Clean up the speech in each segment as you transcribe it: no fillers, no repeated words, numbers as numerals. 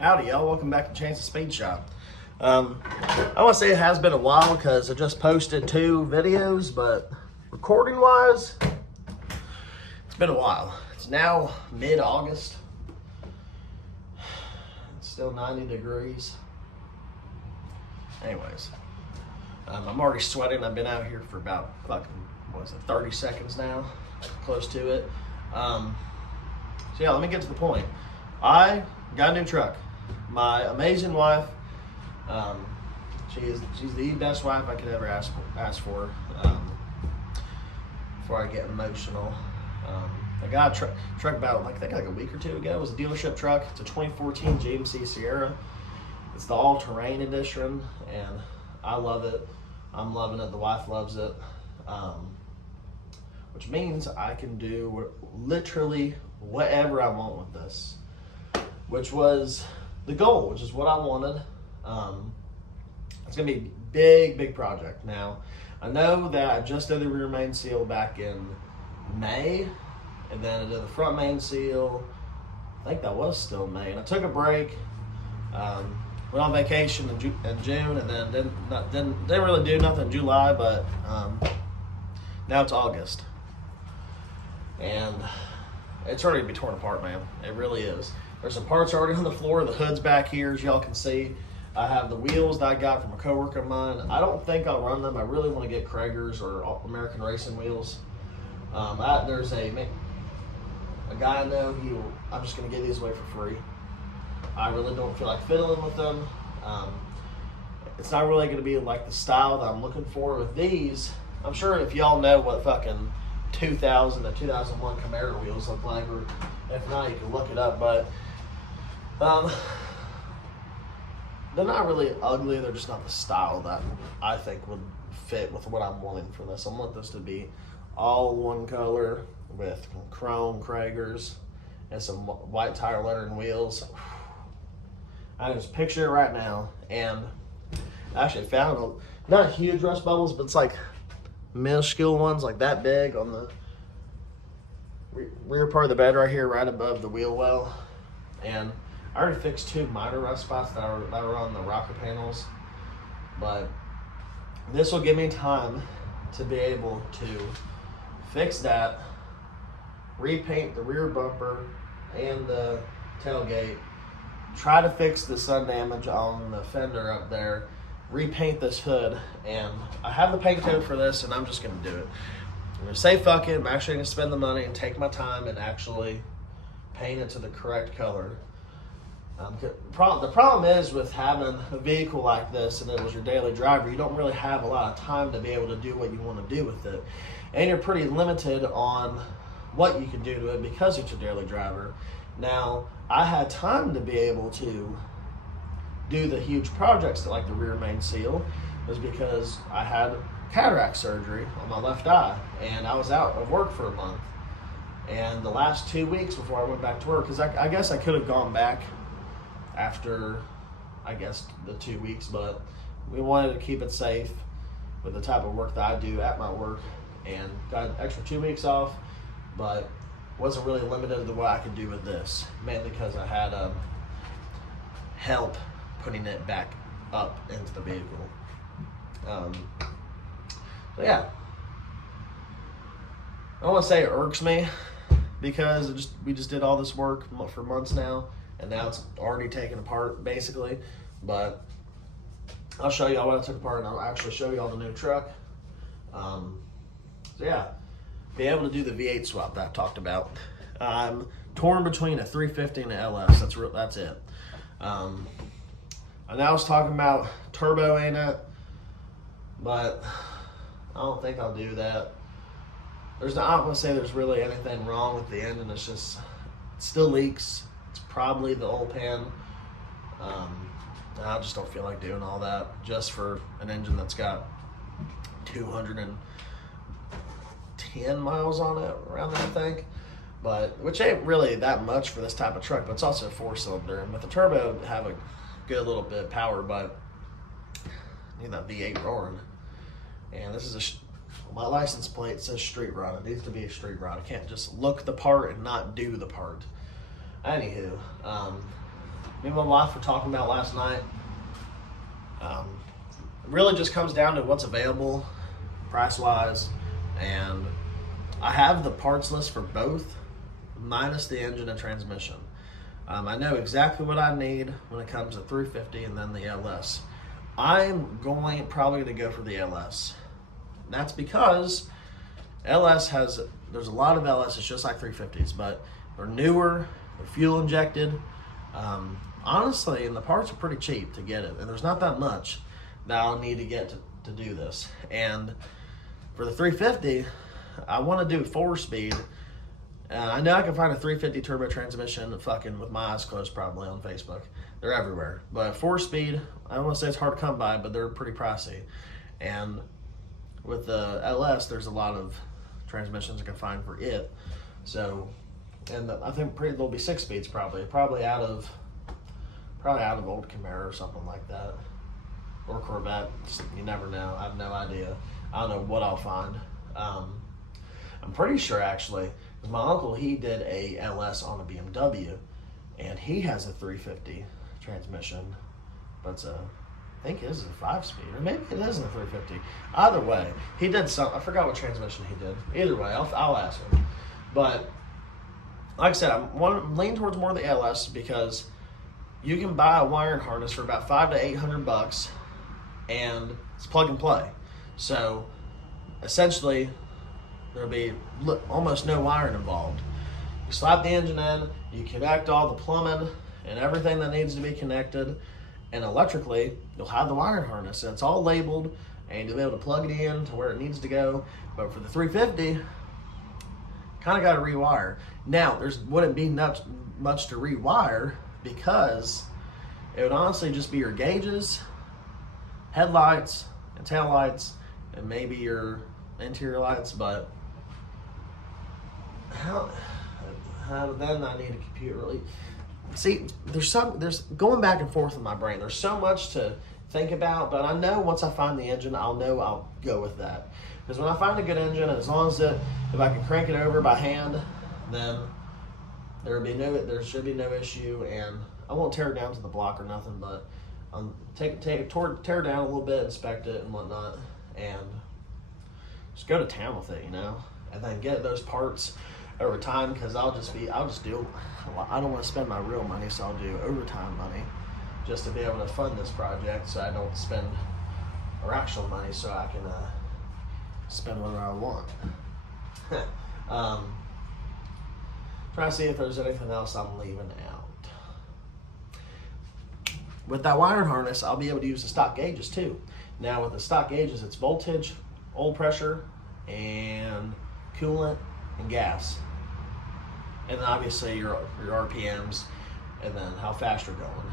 Howdy, y'all. Welcome back to Chance's Speed Shop. I want to say it has been a while because I just posted 2 videos, but recording-wise, it's been a while. It's now mid-August. It's still 90 degrees. Anyways, I'm already sweating. I've been out here for about 30 seconds now, close to it. So yeah, let me get to the point. I got a new truck. My amazing wife, she's the best wife I could ever ask for. Before I get emotional, I got a truck about like a week or 2 ago. It was a dealership truck. It's a 2014 GMC Sierra. It's the all-terrain edition, and I love it. I'm loving it. The wife loves it, which means I can do literally whatever I want with this, which was the goal, which is what I wanted. It's gonna be a big project. Now, I know that I just did the rear main seal back in May, and then I did the front main seal. I think that was still May, and I took a break. Went on vacation in June, and then didn't really do nothing in July. But now it's August, and it's ready to be torn apart, man. It really is. There's some parts already on the floor. The hood's back here, as y'all can see. I have the wheels that I got from a coworker of mine. I don't think I'll run them. I really want to get Krager's or American Racing wheels. There's a guy I know. I'm just going to give these away for free. I really don't feel like fiddling with them. It's not really going to be like the style that I'm looking for with these. I'm sure if y'all know what fucking 2000 to 2001 Camaro wheels look like, or if not, you can look it up. But they're not really ugly. They're just not the style that I think would fit with what I'm wanting for this. I want this to be all one color with chrome Krager's and some white tire lettering wheels. I can just picture it right now, and I actually found not huge rust bubbles, but it's like minuscule ones, like that big on the rear part of the bed right here, right above the wheel well. And I already fixed 2 minor rust spots that were on the rocker panels, but this will give me time to be able to fix that, repaint the rear bumper and the tailgate, try to fix the sun damage on the fender up there, repaint this hood, and I have the paint code for this, and I'm just going to do it. I'm going to say fuck it. I'm actually going to spend the money and take my time and actually paint it to the correct color. The problem is with having a vehicle like this and it was your daily driver, you don't really have a lot of time to be able to do what you want to do with it. And you're pretty limited on what you can do to it because it's your daily driver. Now, I had time to be able to do the huge projects like the rear main seal, was because I had cataract surgery on my left eye, and I was out of work for a month. And the last 2 weeks before I went back to work, because I guess I could have gone back after, the 2 weeks, but we wanted to keep it safe with the type of work that I do at my work, and got an extra 2 weeks off, but wasn't really limited to what I could do with this, mainly because I had help putting it back up into the vehicle. So yeah, I don't want to say it irks me, because we just did all this work for months now, and now it's already taken apart basically. But I'll show you all what I took apart, and I'll actually show you all the new truck. So yeah, be able to do the V8 swap that I talked about. I'm torn between a 350 and an LS. That's it. And I was talking about turbo in it, but I don't think I'll do that. I'm not going to say there's really anything wrong with the engine. It's just, it still leaks. It's probably the oil pan. I just don't feel like doing all that just for an engine that's got 210 miles on it, around that, I think. But which ain't really that much for this type of truck, but it's also a 4-cylinder, and with the turbo have a good little bit of power, but you need that V8 roaring. And this is my license plate says street rod. It needs to be a street rod. I can't just look the part and not do the part. Anywho, me and my wife were talking about last night. It really just comes down to what's available price-wise, and I have the parts list for both, minus the engine and transmission. I know exactly what I need when it comes to 350 and then the LS. I'm probably going to go for the LS. That's because there's a lot of LSs just like 350s, but they're newer, they're fuel injected. Honestly, and the parts are pretty cheap to get it, and there's not that much that I'll need to get to do this. And for the 350, I want to do 4-speed. I know I can find a 350 turbo transmission fucking with my eyes closed probably on Facebook. They're everywhere. But 4-speed, I don't want to say it's hard to come by, but they're pretty pricey. And with the LS, there's a lot of transmissions I can find for it. So, and I think there'll be 6 speeds probably out of old Camaro or something like that, or Corvette. You never know. I have no idea. I don't know what I'll find. I'm pretty sure actually, because my uncle, he did a LS on a BMW, and he has a 350 transmission, but I think his is a 5-speed, or maybe it isn't a 350. Either way, he did some. I forgot what transmission he did. Either way, I'll ask him. But like I said, I'm leaning towards more of the LS because you can buy a wiring harness for about $500 to $800, and it's plug and play. So essentially, there'll be almost no wiring involved. You slap the engine in, you connect all the plumbing and everything that needs to be connected, and electrically, you'll have the wiring harness. And it's all labeled, and you'll be able to plug it in to where it needs to go. But for the 350, kind of got to rewire. Now, wouldn't be much to rewire because it would honestly just be your gauges, headlights, and taillights, and maybe your interior lights. But then I need a computer. Really, see, there's going back and forth in my brain. There's so much to think about, but I know once I find the engine, I'll go with that. Because when I find a good engine, and as long as if I can crank it over by hand, then there should be no issue, and I won't tear it down to the block or nothing, but tear it down a little bit, inspect it and whatnot, and just go to town with it, and then get those parts over time, because I don't want to spend my real money, so I'll do overtime money just to be able to fund this project, so I don't spend our actual money, so I can spend whatever I want. Trying to see if there's anything else I'm leaving out. With that wiring harness, I'll be able to use the stock gauges too. Now with the stock gauges, it's voltage, oil pressure, and coolant and gas. And then obviously your RPMs, and then how fast you're going.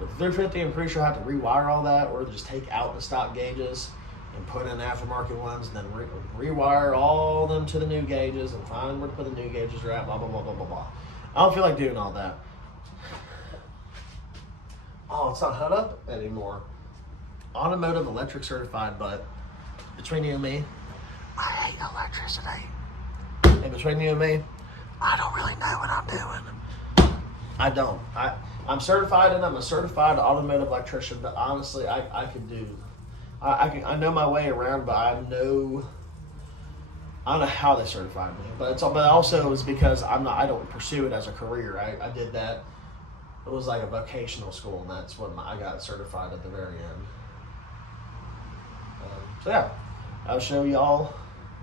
With the 350, I'm pretty sure I have to rewire all that, or just take out the stock gauges and put in aftermarket ones, and then rewire all them to the new gauges and find where to put the new gauges are at, blah, blah, blah, blah, blah, blah. I don't feel like doing all that. Oh, it's not HUD up anymore. Automotive electric certified, but between you and me, I hate electricity. And between you and me, I don't really know what I'm doing. I don't. I'm certified, and I'm a certified automotive electrician, but honestly, I know my way around, but I don't know how they certified me. But also it's because I don't pursue it as a career. I did that. It was like a vocational school, and that's what I got certified at the very end. So yeah, I'll show y'all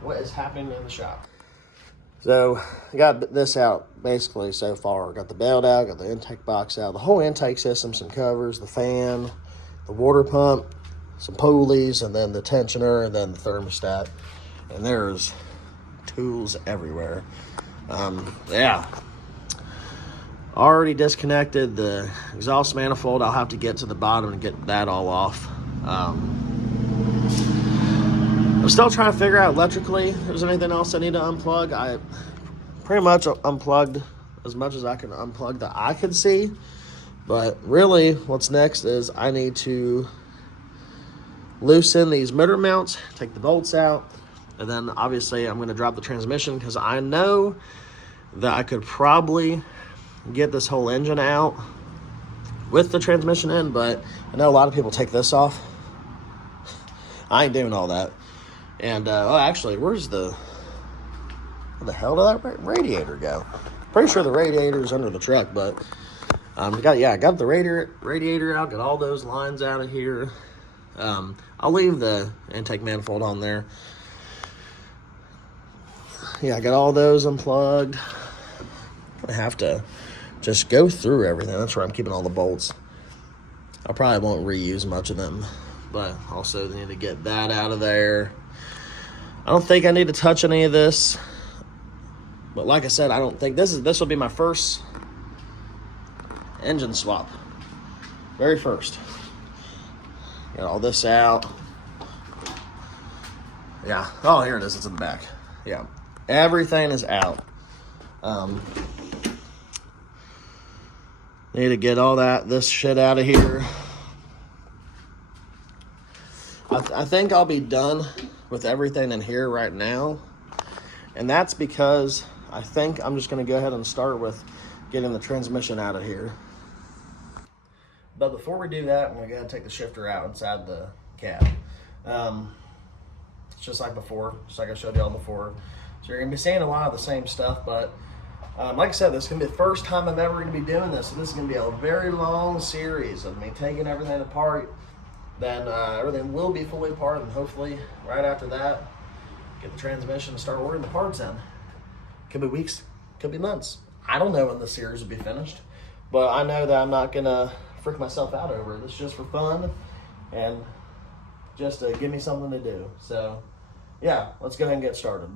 what is happening in the shop. So I got this out basically so far. Got the belt out, got the intake box out, the whole intake system, some covers, the fan, the water pump, some pulleys, and then the tensioner, and then the thermostat. And there's tools everywhere. Yeah. Already disconnected the exhaust manifold. I'll have to get to the bottom and get that all off. I'm still trying to figure out electrically if there's anything else I need to unplug. I pretty much unplugged as much as I can unplug that I could see. But really, what's next is I need to loosen these motor mounts, take the bolts out, and then obviously I'm going to drop the transmission, because I know that I could probably get this whole engine out with the transmission in, but I know a lot of people take this off. I ain't doing all that. And, oh, actually, where the hell did that radiator go? Pretty sure the radiator's under the truck, but I got the radiator out, got all those lines out of here. I'll leave the intake manifold on there. Yeah, I got all those unplugged. I have to just go through everything. That's where I'm keeping all the bolts. I probably won't reuse much of them, but also need to get that out of there. I don't think I need to touch any of this, but like I said, I don't think this will be my first engine swap. Very first. Got all this out. Yeah. Oh, here it is. It's in the back. Yeah. Everything is out. Need to get all this shit out of here. I think I'll be done with everything in here right now. And that's because I think I'm just going to go ahead and start with getting the transmission out of here. But before we do that, I'm going to go ahead and take the shifter out inside the cab. It's just like before, just like I showed y'all before. So you're going to be seeing a lot of the same stuff, but like I said, this is going to be the first time I'm ever going to be doing this. So this is going to be a very long series of me taking everything apart. Then everything will be fully apart, and hopefully right after that, get the transmission and start ordering the parts in. Could be weeks, could be months. I don't know when the series will be finished, but I know that I'm not going to freak myself out over it. It's just for fun and just to give me something to do. So yeah, let's go ahead and get started.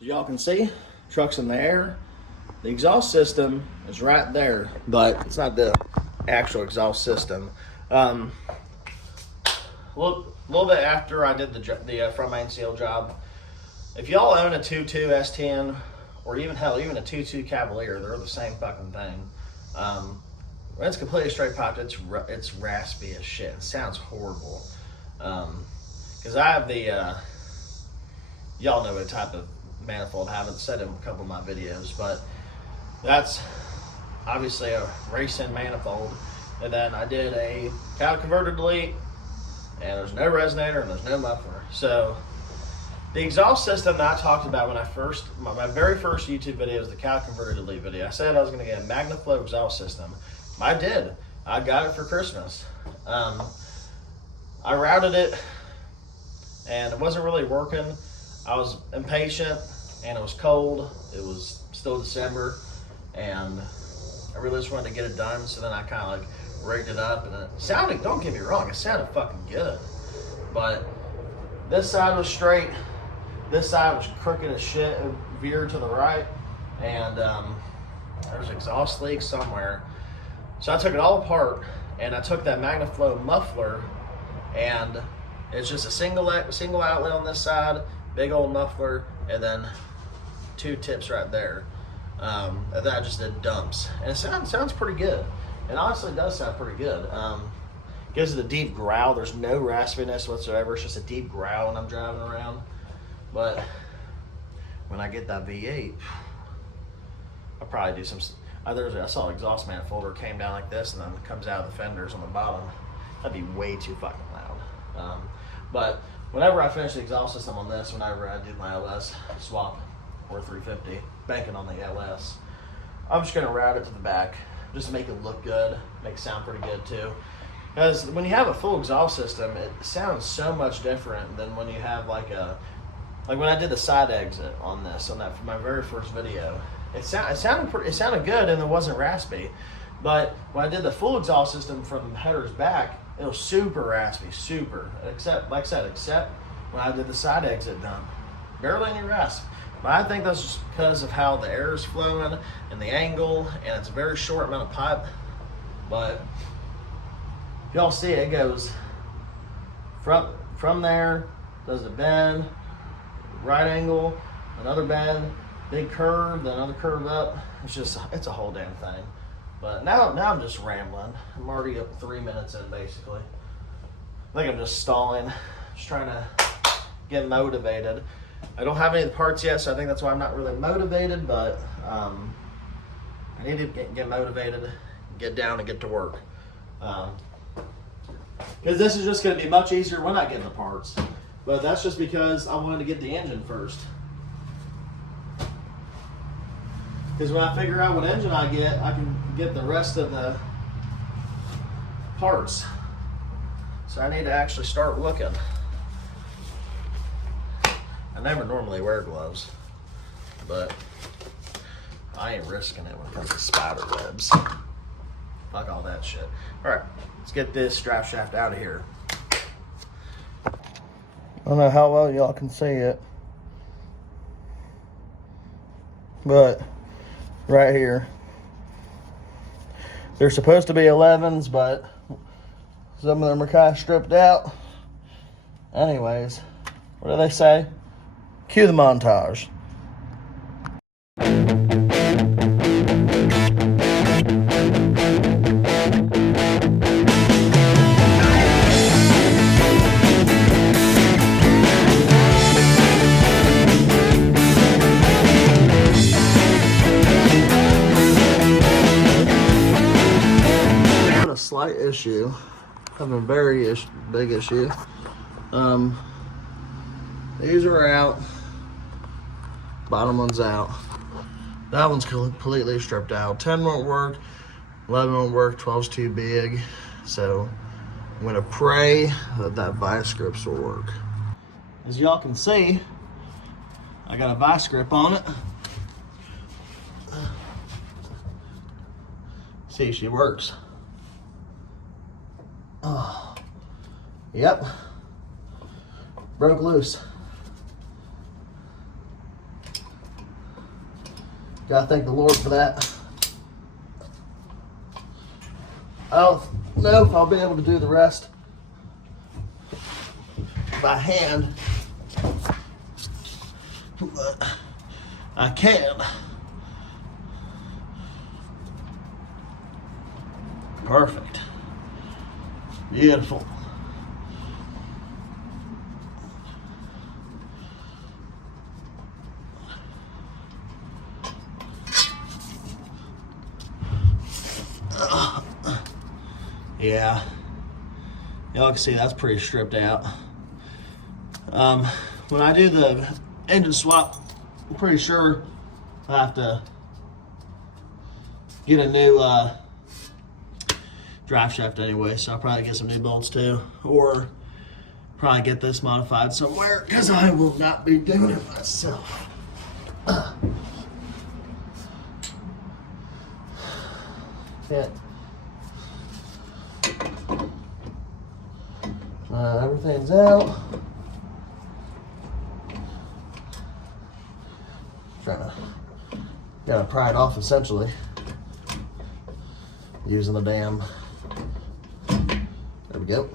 Y'all can see, truck's in the air. The exhaust system is right there, but it's not the actual exhaust system. A little bit after I did the front main seal job, if y'all own a 2.2 S-10, or even hell, even a 2.2 Cavalier, they're the same fucking thing. When it's completely straight popped, it's raspy as shit. It sounds horrible. Because I have the, y'all know what type of manifold. I haven't said it in a couple of my videos, but that's obviously a racing manifold. And then I did a cow converter delete, and there's no resonator and there's no muffler. So the exhaust system that I talked about when my very first YouTube video was the cow converter delete video. I said I was going to get a MagnaFlow exhaust system. I did. I got it for Christmas. I routed it and it wasn't really working. I was impatient and it was cold. It was still December and I really just wanted to get it done. So then I kind of like rigged it up and it sounded, don't get me wrong, it sounded fucking good. But this side was straight. This side was crooked as shit. It veered to the right. And there was an exhaust leak somewhere. So I took it all apart and I took that MagnaFlow muffler and it's just a single outlet on this side, big old muffler, and then two tips right there. And then I just did dumps. And it sounds pretty good. It honestly does sound pretty good. Gives it a deep growl. There's no raspiness whatsoever. It's just a deep growl when I'm driving around. But when I get that V8, I'll probably do some. I saw an exhaust manifold came down like this and then comes out of the fenders on the bottom. That'd be way too fucking loud. But whenever I finish the exhaust system on this, whenever I do my LS swap or 350, banking on the LS, I'm just gonna route it to the back, just to make it look good, make it sound pretty good too. Because when you have a full exhaust system, it sounds so much different than when you have like when I did the side exit on this, for my very first video. It sounded good and it wasn't raspy. But when I did the full exhaust system from headers back, it was super raspy, super. Except when I did the side exit dump. Barely any rasp. But I think that's just because of how the air is flowing and the angle, and it's a very short amount of pipe. But if y'all see it goes From there, does a bend, right angle, another bend, big curve, then another curve up. It's a whole damn thing. But now I'm just rambling. I'm already up 3 minutes in basically. I think I'm just stalling, just trying to get motivated. I don't have any of the parts yet, so I think that's why I'm not really motivated, but I need to get motivated, get down and get to work. Because this is just going to be much easier when I get the parts. But that's just because I wanted to get the engine first. Because when I figure out what engine I can get the rest of the parts. So I need to actually start looking. I never normally wear gloves, but I ain't risking it when it comes to spider webs. Fuck all that shit. All right, let's get this drive shaft out of here. I don't know how well y'all can see it, but right here, they're supposed to be 11s, but some of them are kind of stripped out. Anyways, what do they say? Cue the montage. Slight issue. I have a very big issue. These are out. Bottom one's out. That one's completely stripped out. 10 won't work. 11 won't work. 12's too big. So I'm gonna pray that vice grips will work. As y'all can see, I got a vice grip on it. See, she works. Oh, yep, broke loose. Gotta thank the Lord for that. I don't know if I'll be able to do the rest by hand, but I can. Perfect. Beautiful. Yeah, y'all can see that's pretty stripped out. When I do the engine swap, I'm pretty sure I have to get a new drive shaft anyway, so I'll probably get some new bolts too, or probably get this modified somewhere, because I will not be doing it myself. Yeah. Everything's out. Gotta pry it off essentially, using the damn. There we go.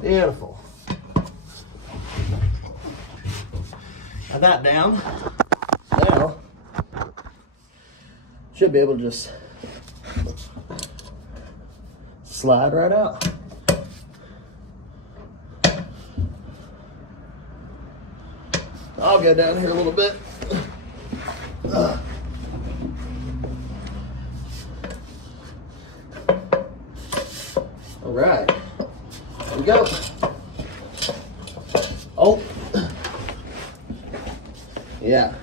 Beautiful. Got that down. Now, should be able to just slide right out. I'll go down here a little bit. All right, here we go. Oh, yeah,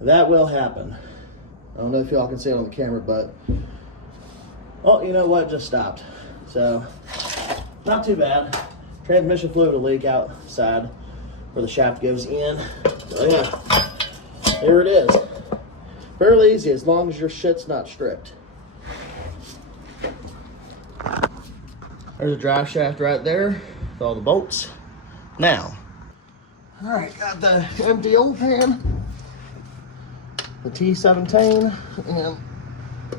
that will happen. I don't know if y'all can see it on the camera, but oh, you know what? It just stopped. So, not too bad. Transmission fluid will leak outside where the shaft goes in. So yeah, there it is. Fairly easy as long as your shit's not stripped. There's a drive shaft right there with all the bolts. Now, all right, got the empty oil pan, the T-17, and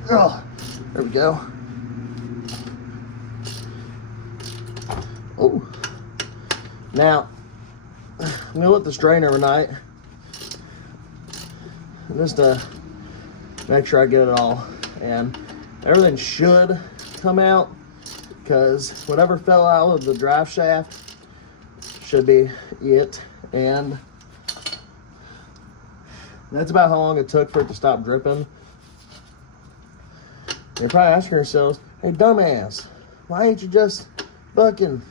Oh, there we go. Oh, now I'm gonna let this drain overnight, just to make sure I get it all, and everything should come out, because whatever fell out of the drive shaft should be it. And that's about how long it took for it to stop dripping. You're probably asking yourselves, hey dumbass, why ain't you just fucking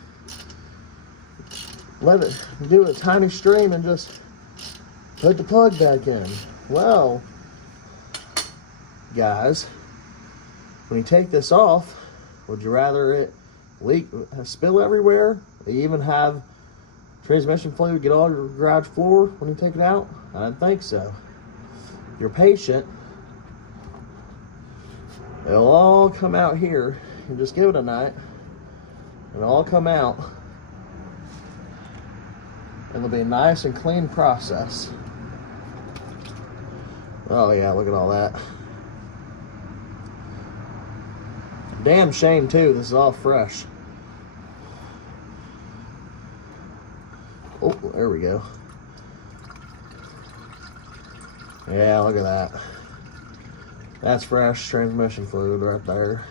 let it do a tiny stream and just put the plug back in? Well, guys, when you take this off, would you rather it leak, spill everywhere, or even have transmission fluid get all your garage floor when you take it out? I don't think so. If you're patient, it'll all come out here, and just give it a night, and it'll all come out. It'll be a nice and clean process. Oh yeah, look at all that. Damn shame too, this is all fresh. Oh, there we go. Yeah, look at that. That's fresh transmission fluid right there.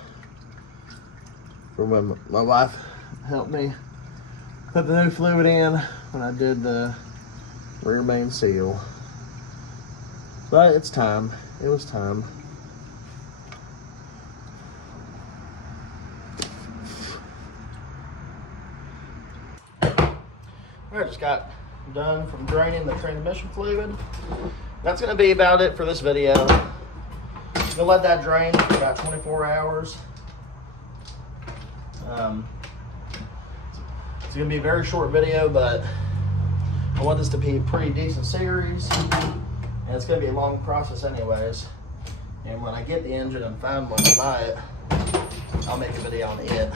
From when my wife helped me put the new fluid in when I did the rear main seal. But it's time. It was time. I just got done from draining the transmission fluid. That's going to be about it for this video. I'm gonna let that drain for about 24 hours. It's gonna be a very short video, but I want this to be a pretty decent series, and it's gonna be a long process anyways. And when I get the engine and find one to buy it, I'll make a video on it.